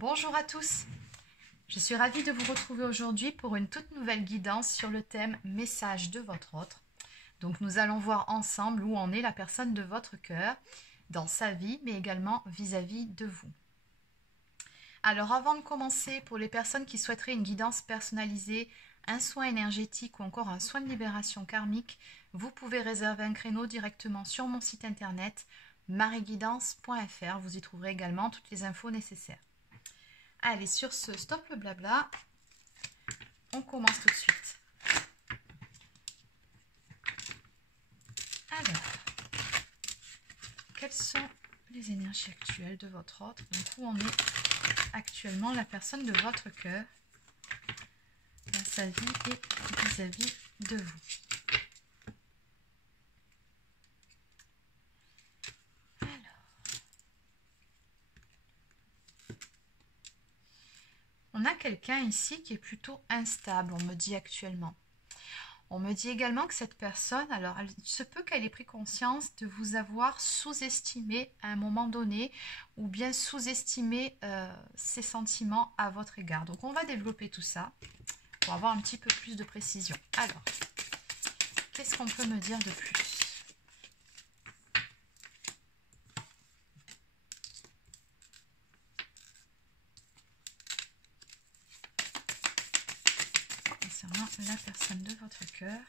Bonjour à tous, je suis ravie de vous retrouver aujourd'hui pour une toute nouvelle guidance sur le thème message de votre autre. Donc nous allons voir ensemble où en est la personne de votre cœur dans sa vie mais également vis-à-vis de vous. Alors avant de commencer, pour les personnes qui souhaiteraient une guidance personnalisée, un soin énergétique ou encore un soin de libération karmique, vous pouvez réserver un créneau directement sur mon site internet marieguidance.fr. Vous y trouverez également toutes les infos nécessaires. Allez, sur ce, stop le blabla, on commence tout de suite. Alors, quelles sont les énergies actuelles de votre autre? Donc, où en est actuellement la personne de votre cœur dans sa vie et vis-à-vis de vous? On a quelqu'un ici qui est plutôt instable, on me dit actuellement. On me dit également que cette personne, alors il se peut qu'elle ait pris conscience de vous avoir sous-estimé à un moment donné ou bien sous-estimé ses sentiments à votre égard. Donc on va développer tout ça pour avoir un petit peu plus de précision. Alors, qu'est-ce qu'on peut me dire de plus ? Concernant la personne de votre cœur,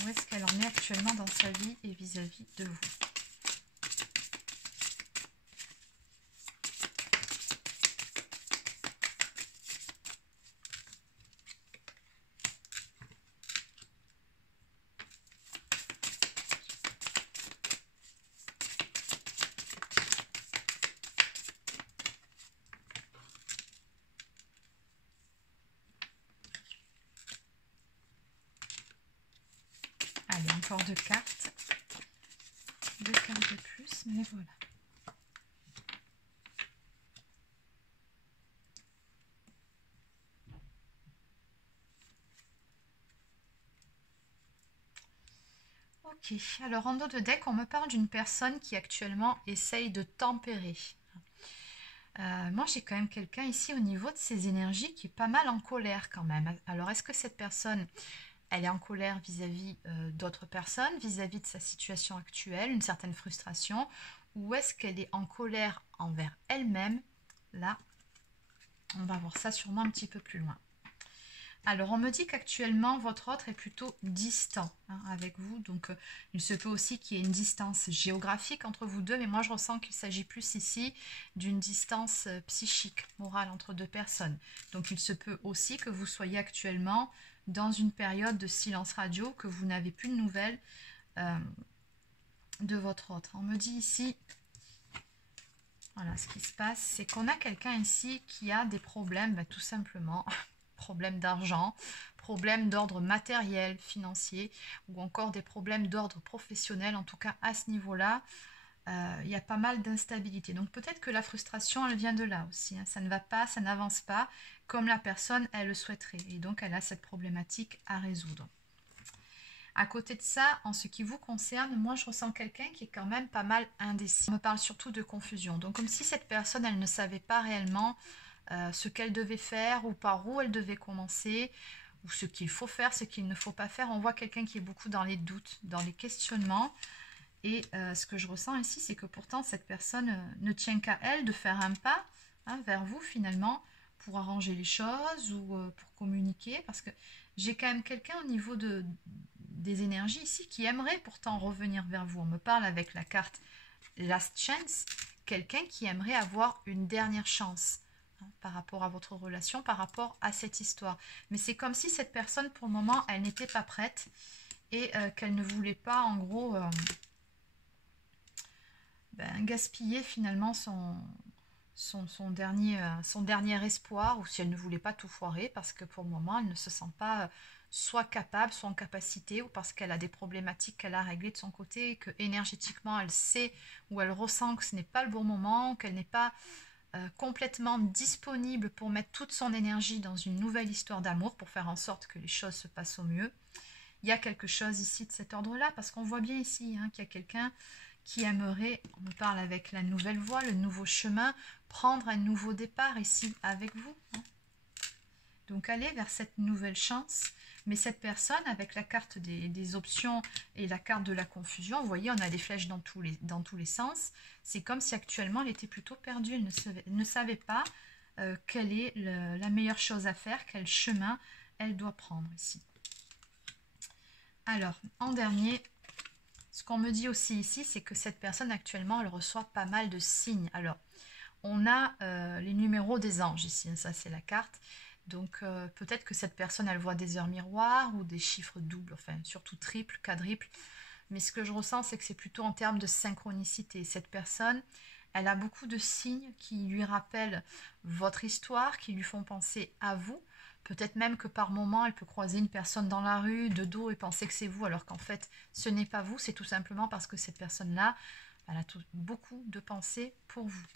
où est-ce qu'elle en est actuellement dans sa vie et vis-à-vis de vous? Allez, encore deux cartes de plus, mais voilà. Ok, alors en dos de deck, on me parle d'une personne qui actuellement essaye de tempérer. Moi, j'ai quand même quelqu'un ici au niveau de ses énergies qui est pas mal en colère quand même. Alors, est-ce que cette personne, elle est en colère vis-à-vis d'autres personnes, vis-à-vis de sa situation actuelle, une certaine frustration, ou est-ce qu'elle est en colère envers elle-même? Là, on va voir ça sûrement un petit peu plus loin. Alors, on me dit qu'actuellement, votre autre est plutôt distant avec vous. Donc, il se peut aussi qu'il y ait une distance géographique entre vous deux. Mais moi, je ressens qu'il s'agit plus ici d'une distance psychique, morale entre deux personnes. Donc, il se peut aussi que vous soyez actuellement dans une période de silence radio, que vous n'avez plus de nouvelles de votre autre. On me dit ici... Voilà, ce qui se passe, c'est qu'on a quelqu'un ici qui a des problèmes, tout simplement... problèmes d'argent, problèmes d'ordre matériel, financier, ou encore des problèmes d'ordre professionnel. En tout cas, à ce niveau-là, il y a pas mal d'instabilité. Donc peut-être que la frustration, elle vient de là aussi. Ça ne va pas, ça n'avance pas comme la personne, elle le souhaiterait. Et donc, elle a cette problématique à résoudre. À côté de ça, en ce qui vous concerne, moi, je ressens quelqu'un qui est quand même pas mal indécis. On me parle surtout de confusion. Donc, comme si cette personne, elle ne savait pas réellement ce qu'elle devait faire ou par où elle devait commencer ou ce qu'il faut faire, ce qu'il ne faut pas faire. On voit quelqu'un qui est beaucoup dans les doutes, dans les questionnements. Et ce que je ressens ici, c'est que pourtant cette personne ne tient qu'à elle de faire un pas vers vous finalement pour arranger les choses ou pour communiquer. Parce que j'ai quand même quelqu'un au niveau des énergies ici qui aimerait pourtant revenir vers vous. On me parle avec la carte Last Chance, quelqu'un qui aimerait avoir une dernière chance par rapport à votre relation, par rapport à cette histoire. Mais c'est comme si cette personne, pour le moment, elle n'était pas prête et qu'elle ne voulait pas, en gros, gaspiller finalement son dernier espoir, ou si elle ne voulait pas tout foirer, parce que pour le moment, elle ne se sent pas soit capable, soit en capacité, ou parce qu'elle a des problématiques qu'elle a réglées de son côté, et que énergétiquement, elle sait ou elle ressent que ce n'est pas le bon moment, qu'elle n'est pas... complètement disponible pour mettre toute son énergie dans une nouvelle histoire d'amour pour faire en sorte que les choses se passent au mieux. Il y a quelque chose ici de cet ordre-là, parce qu'on voit bien ici qu'il y a quelqu'un qui aimerait, on me parle avec la nouvelle voie, le nouveau chemin, prendre un nouveau départ ici avec vous. Donc aller vers cette nouvelle chance. Mais cette personne, avec la carte des options et la carte de la confusion, vous voyez, on a des flèches dans tous les sens. C'est comme si actuellement elle était plutôt perdue. Elle ne savait pas quelle est la meilleure chose à faire, quel chemin elle doit prendre ici. Alors, en dernier, ce qu'on me dit aussi ici, c'est que cette personne actuellement, elle reçoit pas mal de signes. Alors, on a les numéros des anges ici, ça c'est la carte. Donc peut-être que cette personne, elle voit des heures miroirs ou des chiffres doubles, enfin surtout triples, quadruples. Mais ce que je ressens, c'est que c'est plutôt en termes de synchronicité. Cette personne, elle a beaucoup de signes qui lui rappellent votre histoire, qui lui font penser à vous. Peut-être même que par moment, elle peut croiser une personne dans la rue, de dos, et penser que c'est vous, alors qu'en fait, ce n'est pas vous. C'est tout simplement parce que cette personne-là, elle a beaucoup de pensées pour vous.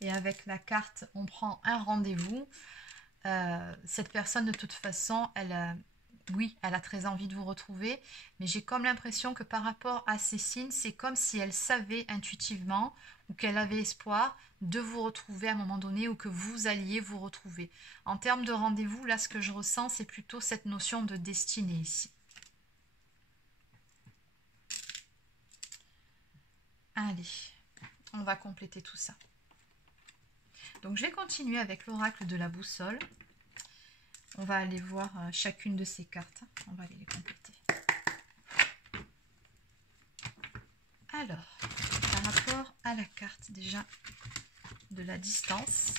Et avec la carte, on prend un rendez-vous. Cette personne, de toute façon, oui, elle a très envie de vous retrouver. Mais j'ai comme l'impression que par rapport à ces signes, c'est comme si elle savait intuitivement ou qu'elle avait espoir de vous retrouver à un moment donné ou que vous alliez vous retrouver. En termes de rendez-vous, là, ce que je ressens, c'est plutôt cette notion de destinée ici. Allez, on va compléter tout ça. Donc, je vais continuer avec l'oracle de la boussole. On va aller voir chacune de ces cartes. On va aller les compléter. Alors, par rapport à la carte déjà de la distance,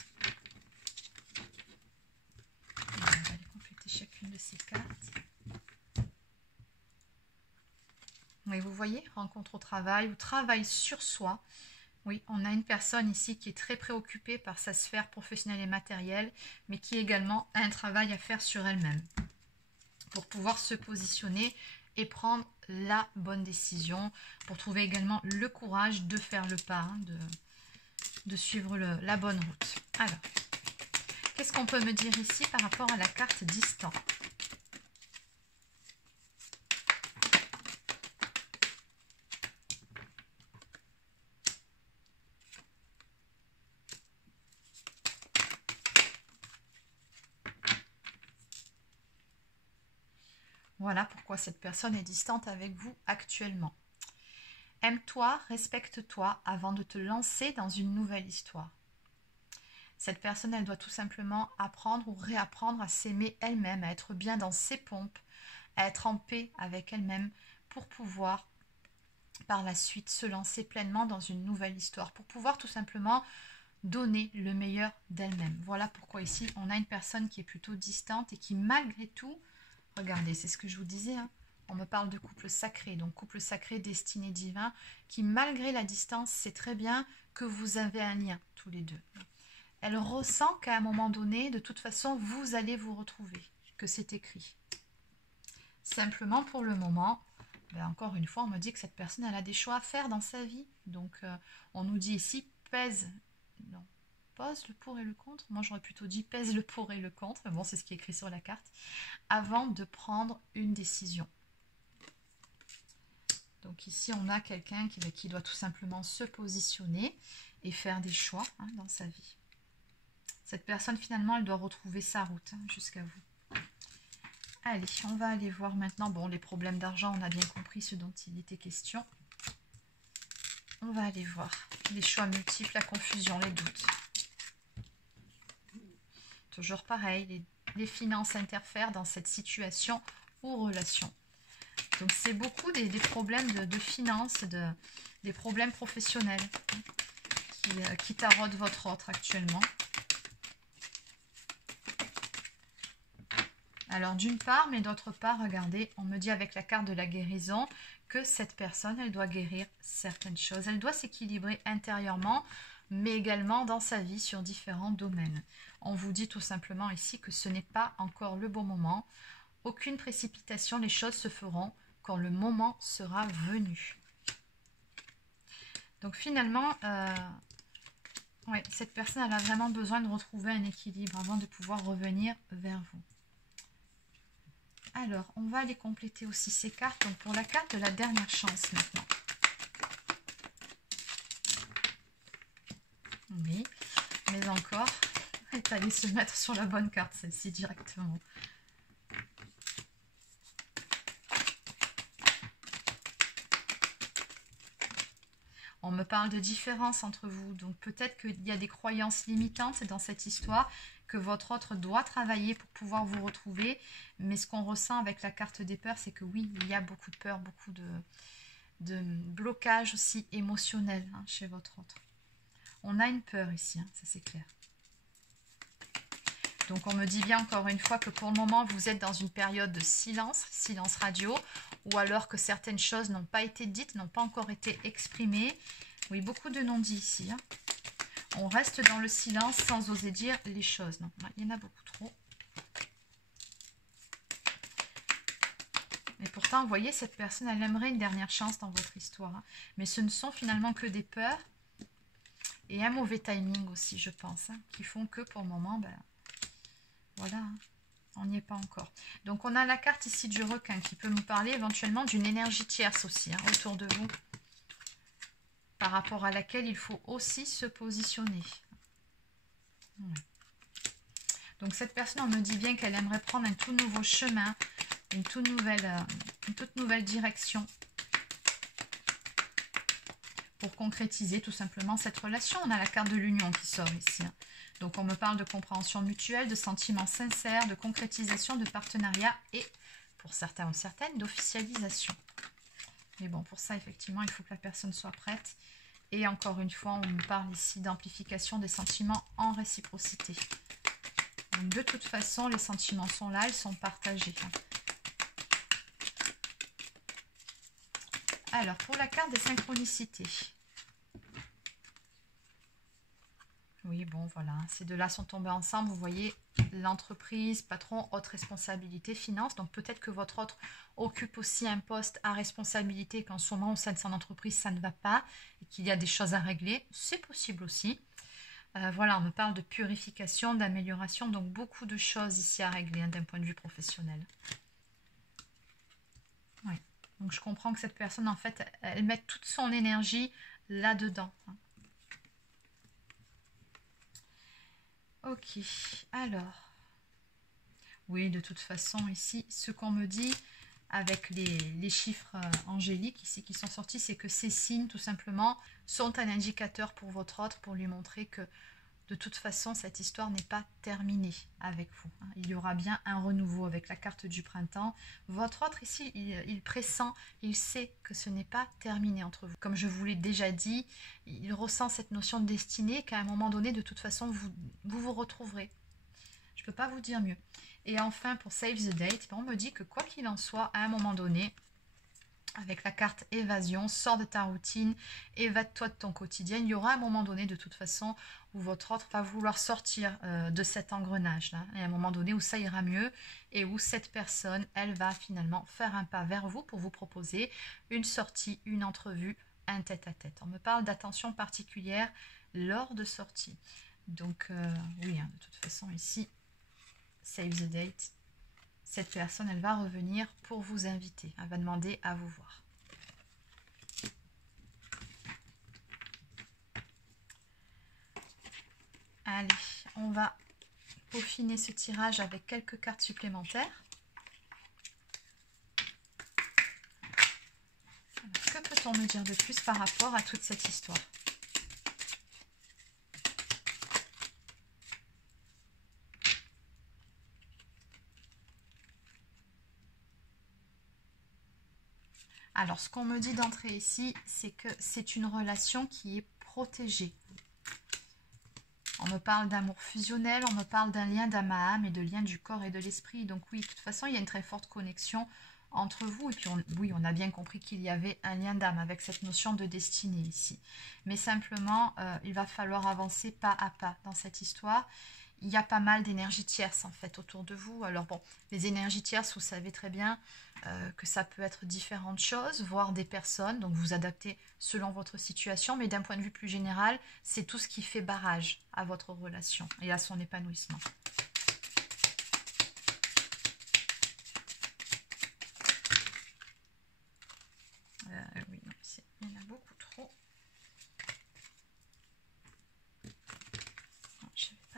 on va aller compléter chacune de ces cartes. Oui, vous voyez, rencontre au travail ou travail sur soi. Oui, on a une personne ici qui est très préoccupée par sa sphère professionnelle et matérielle, mais qui également a un travail à faire sur elle-même pour pouvoir se positionner et prendre la bonne décision, pour trouver également le courage de faire le pas, hein, de suivre la bonne route. Alors, qu'est-ce qu'on peut me dire ici par rapport à la carte distant ? Voilà pourquoi cette personne est distante avec vous actuellement. Aime-toi, respecte-toi avant de te lancer dans une nouvelle histoire. Cette personne, elle doit tout simplement apprendre ou réapprendre à s'aimer elle-même, à être bien dans ses pompes, à être en paix avec elle-même pour pouvoir par la suite se lancer pleinement dans une nouvelle histoire, pour pouvoir tout simplement donner le meilleur d'elle-même. Voilà pourquoi ici, on a une personne qui est plutôt distante et qui malgré tout, regardez, c'est ce que je vous disais, hein, on me parle de couple sacré, donc couple sacré, destiné divin, qui malgré la distance, sait très bien que vous avez un lien tous les deux. Elle ressent qu'à un moment donné, de toute façon, vous allez vous retrouver, que c'est écrit. Simplement pour le moment, encore une fois, on me dit que cette personne, elle a des choix à faire dans sa vie. Donc, on nous dit ici, pose le pour et le contre. Moi, j'aurais plutôt dit pèse le pour et le contre. Bon, c'est ce qui est écrit sur la carte. Avant de prendre une décision. Donc ici, on a quelqu'un qui doit tout simplement se positionner et faire des choix dans sa vie. Cette personne, finalement, elle doit retrouver sa route jusqu'à vous. Allez, on va aller voir maintenant. Bon, les problèmes d'argent, on a bien compris ce dont il était question. On va aller voir les choix multiples, la confusion, les doutes. Toujours pareil, les finances interfèrent dans cette situation ou relation. Donc, c'est beaucoup des problèmes de finances, des problèmes professionnels qui taraudent votre autre actuellement. Alors, d'une part, mais d'autre part, regardez, on me dit avec la carte de la guérison que cette personne, elle doit guérir certaines choses. Elle doit s'équilibrer intérieurement, mais également dans sa vie sur différents domaines. On vous dit tout simplement ici que ce n'est pas encore le bon moment. Aucune précipitation, les choses se feront quand le moment sera venu. Donc finalement, ouais, cette personne, elle a vraiment besoin de retrouver un équilibre avant de pouvoir revenir vers vous. Alors, on va aller compléter aussi ces cartes. Donc, pour la carte de la dernière chance maintenant. Oui, mais encore, elle est allée se mettre sur la bonne carte, celle-ci, directement. On me parle de différence entre vous, donc peut-être qu'il y a des croyances limitantes dans cette histoire que votre autre doit travailler pour pouvoir vous retrouver. Mais ce qu'on ressent avec la carte des peurs, c'est que oui, il y a beaucoup de peur, beaucoup de blocage aussi émotionnel chez votre autre. On a une peur ici, ça c'est clair. Donc on me dit bien encore une fois que pour le moment vous êtes dans une période de silence, silence radio, ou alors que certaines choses n'ont pas été dites, n'ont pas encore été exprimées. Oui, beaucoup de non-dits ici. On reste dans le silence sans oser dire les choses. Non, il y en a beaucoup trop. Mais pourtant, vous voyez, cette personne, elle aimerait une dernière chance dans votre histoire. Mais ce ne sont finalement que des peurs et un mauvais timing aussi, je pense, qui font que pour le moment, ben, voilà, on n'y est pas encore. Donc, on a la carte ici du requin qui peut nous parler éventuellement d'une énergie tierce aussi, autour de vous, par rapport à laquelle il faut aussi se positionner. Ouais. Donc, cette personne, on me dit bien qu'elle aimerait prendre un tout nouveau chemin, une toute nouvelle direction pour concrétiser tout simplement cette relation. On a la carte de l'union qui sort ici. Donc, on me parle de compréhension mutuelle, de sentiments sincères, de concrétisation, de partenariat et, pour certains ou certaines, d'officialisation. Mais bon, pour ça, effectivement, il faut que la personne soit prête. Et encore une fois, on me parle ici d'amplification des sentiments en réciprocité. Donc, de toute façon, les sentiments sont là, ils sont partagés. Alors, pour la carte des synchronicités. Oui, bon, voilà, ces deux-là sont tombés ensemble. Vous voyez, l'entreprise, patron, haute responsabilité, finance. Donc, peut-être que votre autre occupe aussi un poste à responsabilité, qu'en ce moment, au sein de son entreprise, ça ne va pas et qu'il y a des choses à régler. C'est possible aussi. Voilà, on me parle de purification, d'amélioration. Donc, beaucoup de choses ici à régler d'un point de vue professionnel. Oui. Donc, je comprends que cette personne, en fait, elle met toute son énergie là-dedans. Ok, alors, oui, de toute façon, ici, ce qu'on me dit avec les chiffres angéliques ici qui sont sortis, c'est que ces signes, tout simplement, sont un indicateur pour votre autre, pour lui montrer que, de toute façon, cette histoire n'est pas terminée avec vous. Il y aura bien un renouveau avec la carte du printemps. Votre autre ici, il pressent, il sait que ce n'est pas terminé entre vous. Comme je vous l'ai déjà dit, il ressent cette notion de destinée qu'à un moment donné, de toute façon, vous retrouverez. Je ne peux pas vous dire mieux. Et enfin, pour Save the Date, on me dit que quoi qu'il en soit, à un moment donné, avec la carte évasion, sors de ta routine, évade-toi de ton quotidien. Il y aura un moment donné, de toute façon, où votre autre va vouloir sortir de cet engrenage-là. Et à un moment donné où ça ira mieux et où cette personne, elle va finalement faire un pas vers vous pour vous proposer une sortie, une entrevue, un tête-à-tête. On me parle d'attention particulière lors de sortie. Donc, oui, de toute façon, ici, Save the Date. Cette personne, elle va revenir pour vous inviter. Elle va demander à vous voir. Allez, on va peaufiner ce tirage avec quelques cartes supplémentaires. Alors, que peut-on me dire de plus par rapport à toute cette histoire ? Alors, ce qu'on me dit d'entrée ici, c'est que c'est une relation qui est protégée. On me parle d'amour fusionnel, on me parle d'un lien d'âme à âme et de lien du corps et de l'esprit. Donc oui, de toute façon, il y a une très forte connexion entre vous. Et puis, oui, on a bien compris qu'il y avait un lien d'âme avec cette notion de destinée ici. Mais simplement, il va falloir avancer pas à pas dans cette histoire. Il y a pas mal d'énergies tierces en fait autour de vous. Alors bon, les énergies tierces, vous savez très bien que ça peut être différentes choses, voire des personnes, donc vous adaptez selon votre situation, mais d'un point de vue plus général, c'est tout ce qui fait barrage à votre relation et à son épanouissement.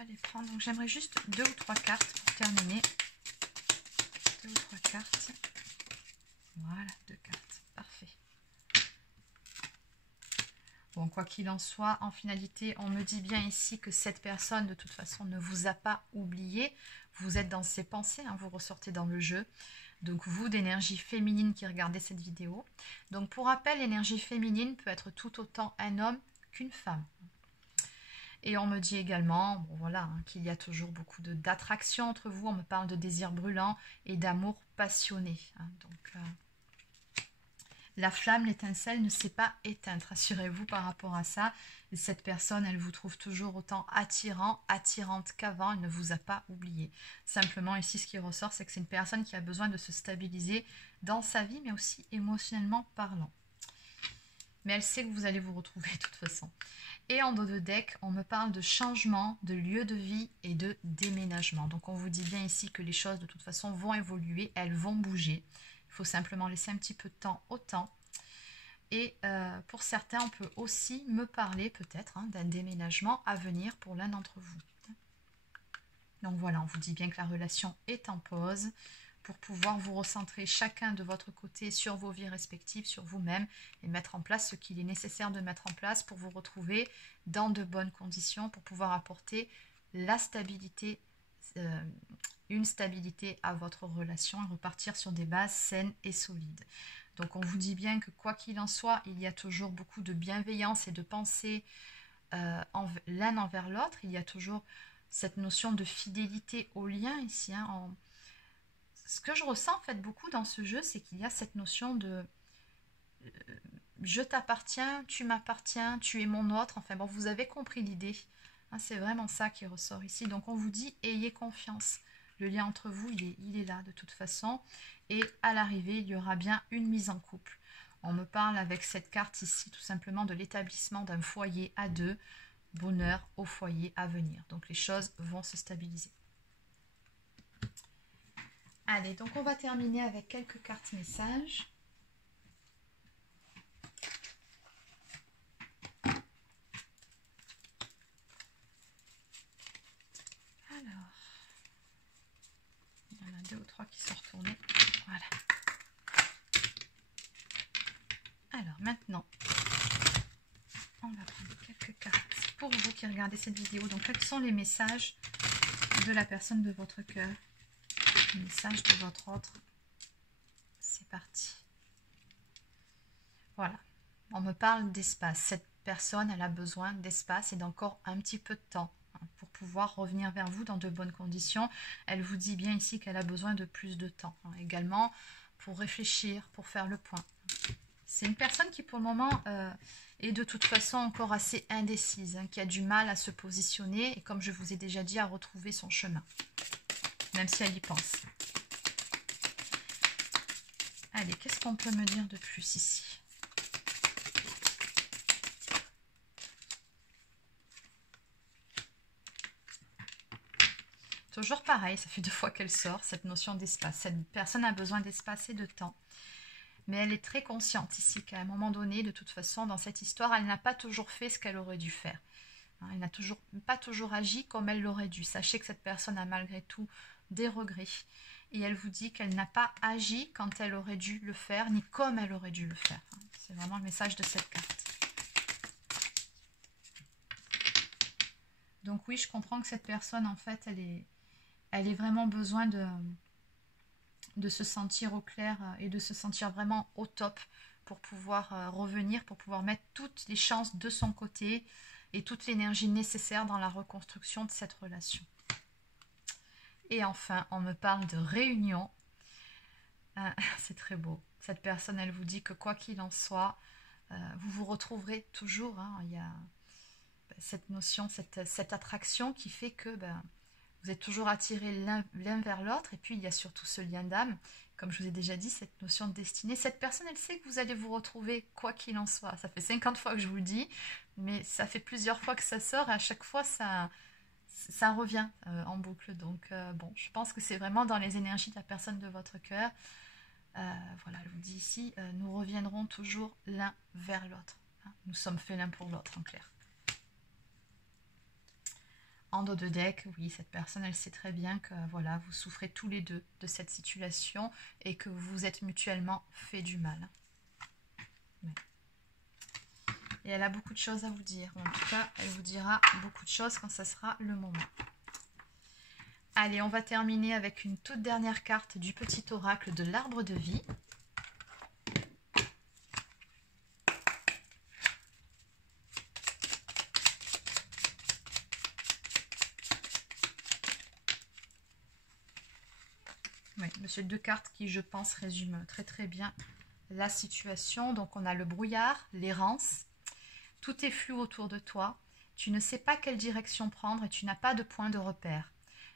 les prendre. Donc j'aimerais juste 2 ou 3 cartes pour terminer. 2 ou 3 cartes. Voilà, 2 cartes. Parfait. Bon, quoi qu'il en soit, en finalité, on me dit bien ici que cette personne, de toute façon, ne vous a pas oublié. Vous êtes dans ses pensées, hein, vous ressortez dans le jeu. Donc, vous, d'énergie féminine qui regardez cette vidéo. Donc, pour rappel, l'énergie féminine peut être tout autant un homme qu'une femme. Et on me dit également, bon, voilà, hein, qu'il y a toujours beaucoup d'attraction entre vous. On me parle de désir brûlant et d'amour passionné. Hein, donc... la flamme, l'étincelle ne s'est pas éteinte, rassurez-vous par rapport à ça. Et cette personne, elle vous trouve toujours autant attirante qu'avant, elle ne vous a pas oublié. Simplement, ici, ce qui ressort, c'est que c'est une personne qui a besoin de se stabiliser dans sa vie, mais aussi émotionnellement parlant. Mais elle sait que vous allez vous retrouver de toute façon. Et en dos de deck, on me parle de changement, de lieu de vie et de déménagement. Donc, on vous dit bien ici que les choses, de toute façon, vont évoluer, elles vont bouger. Il faut simplement laisser un petit peu de temps au temps. Et pour certains, on peut aussi me parler peut-être d'un déménagement à venir pour l'un d'entre vous. Donc voilà, on vous dit bien que la relation est en pause pour pouvoir vous recentrer chacun de votre côté sur vos vies respectives, sur vous-même et mettre en place ce qu'il est nécessaire de mettre en place pour vous retrouver dans de bonnes conditions, pour pouvoir apporter la stabilité, une stabilité à votre relation et repartir sur des bases saines et solides. Donc on vous dit bien que quoi qu'il en soit, il y a toujours beaucoup de bienveillance et de pensée l'un envers l'autre. Il y a toujours cette notion de fidélité au lien ici. Hein, ce que je ressens en fait beaucoup dans ce jeu, c'est qu'il y a cette notion de je t'appartiens, tu m'appartiens, tu es mon autre. Enfin bon, vous avez compris l'idée. Hein, c'est vraiment ça qui ressort ici. Donc on vous dit ayez confiance. Le lien entre vous, il est là de toute façon. Et à l'arrivée, il y aura bien une mise en couple. On me parle avec cette carte ici tout simplement de l'établissement d'un foyer à deux. Bonheur au foyer à venir. Donc les choses vont se stabiliser. Allez, donc on va terminer avec quelques cartes messages. Alors, il y en a 2 ou 3 qui sont retournés. Voilà. Alors maintenant, on va prendre quelques cartes pour vous qui regardez cette vidéo. Donc quels sont les messages de la personne de votre cœur? Les messages de votre autre. C'est parti. Voilà. On me parle d'espace. Cette personne, elle a besoin d'espace et d'encore un petit peu de temps pour pouvoir revenir vers vous dans de bonnes conditions. Elle vous dit bien ici qu'elle a besoin de plus de temps. Également pour réfléchir, pour faire le point. C'est une personne qui pour le moment est de toute façon encore assez indécise, qui a du mal à se positionner et comme je vous ai déjà dit, à retrouver son chemin. Même si elle y pense. Allez, qu'est-ce qu'on peut me dire de plus ici? Toujours pareil, ça fait 2 fois qu'elle sort, cette notion d'espace. Cette personne a besoin d'espace et de temps. Mais elle est très consciente ici qu'à un moment donné, de toute façon, dans cette histoire, elle n'a pas toujours fait ce qu'elle aurait dû faire. Elle n'a pas toujours agi comme elle l'aurait dû. Sachez que cette personne a malgré tout des regrets. Et elle vous dit qu'elle n'a pas agi quand elle aurait dû le faire, ni comme elle aurait dû le faire. C'est vraiment le message de cette carte. Donc oui, je comprends que cette personne, en fait, elle ait vraiment besoin de se sentir au clair et de se sentir vraiment au top pour pouvoir revenir, pour pouvoir mettre toutes les chances de son côté et toute l'énergie nécessaire dans la reconstruction de cette relation. Et enfin, on me parle de réunion. C'est très beau. Cette personne, elle vous dit que quoi qu'il en soit, vous vous retrouverez toujours. Il y a cette notion, cette attraction qui fait que vous êtes toujours attirés l'un vers l'autre. Et puis, il y a surtout ce lien d'âme. Comme je vous ai déjà dit, cette notion de destinée. Cette personne, elle sait que vous allez vous retrouver quoi qu'il en soit. Ça fait 50 fois que je vous le dis, mais ça fait plusieurs fois que ça sort et à chaque fois, ça revient en boucle. Donc, bon, je pense que c'est vraiment dans les énergies de la personne de votre cœur. Voilà, je vous dis ici, nous reviendrons toujours l'un vers l'autre. Nous sommes faits l'un pour l'autre, en clair. En dos de deck, oui, cette personne, elle sait très bien que voilà, vous souffrez tous les deux de cette situation et que vous vous êtes mutuellement fait du mal. Ouais. Et elle a beaucoup de choses à vous dire. En tout cas, elle vous dira beaucoup de choses quand ça sera le moment. Allez, on va terminer avec une toute dernière carte du petit oracle de l'arbre de vie. Oui, c'est deux cartes qui, je pense, résument très très bien la situation. Donc, on a le brouillard, l'errance. Tout est flou autour de toi. Tu ne sais pas quelle direction prendre et tu n'as pas de point de repère.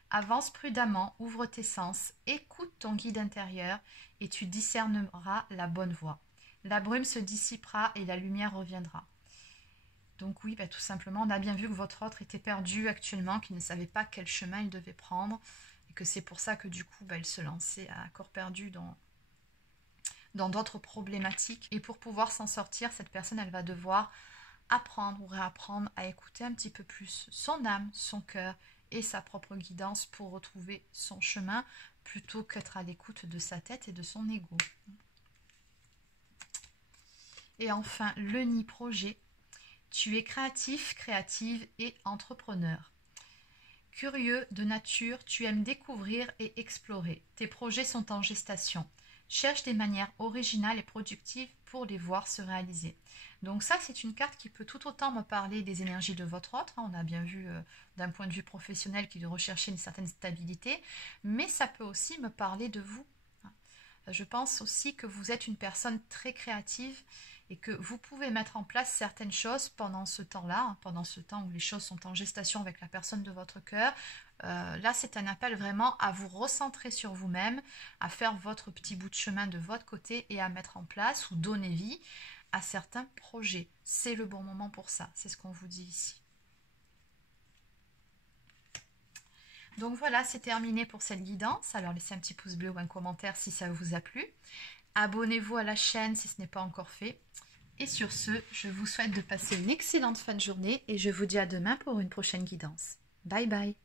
Avance prudemment, ouvre tes sens, écoute ton guide intérieur et tu discerneras la bonne voie. La brume se dissipera et la lumière reviendra. Donc oui, tout simplement, on a bien vu que votre autre était perdu actuellement, qu'il ne savait pas quel chemin il devait prendre. Et que c'est pour ça que du coup, il se lançait à corps perdu dans d'autres problématiques. Et pour pouvoir s'en sortir, cette personne, elle va devoir apprendre ou réapprendre à écouter un petit peu plus son âme, son cœur et sa propre guidance pour retrouver son chemin plutôt qu'être à l'écoute de sa tête et de son ego. Et enfin, le nid projet. Tu es créatif, créative et entrepreneur. Curieux de nature, tu aimes découvrir et explorer. Tes projets sont en gestation. Cherche des manières originales et productives pour les voir se réaliser. Donc ça, c'est une carte qui peut tout autant me parler des énergies de votre autre. On a bien vu d'un point de vue professionnel qu'il recherchait une certaine stabilité, mais ça peut aussi me parler de vous. Je pense aussi que vous êtes une personne très créative et que vous pouvez mettre en place certaines choses pendant ce temps-là, pendant ce temps où les choses sont en gestation avec la personne de votre cœur. Là, c'est un appel vraiment à vous recentrer sur vous-même, à faire votre petit bout de chemin de votre côté et à mettre en place ou donner vie à certains projets. C'est le bon moment pour ça, c'est ce qu'on vous dit ici. Donc voilà, c'est terminé pour cette guidance. Alors laissez un petit pouce bleu ou un commentaire si ça vous a plu. Abonnez-vous à la chaîne si ce n'est pas encore fait. Et sur ce, je vous souhaite de passer une excellente fin de journée et je vous dis à demain pour une prochaine guidance. Bye bye.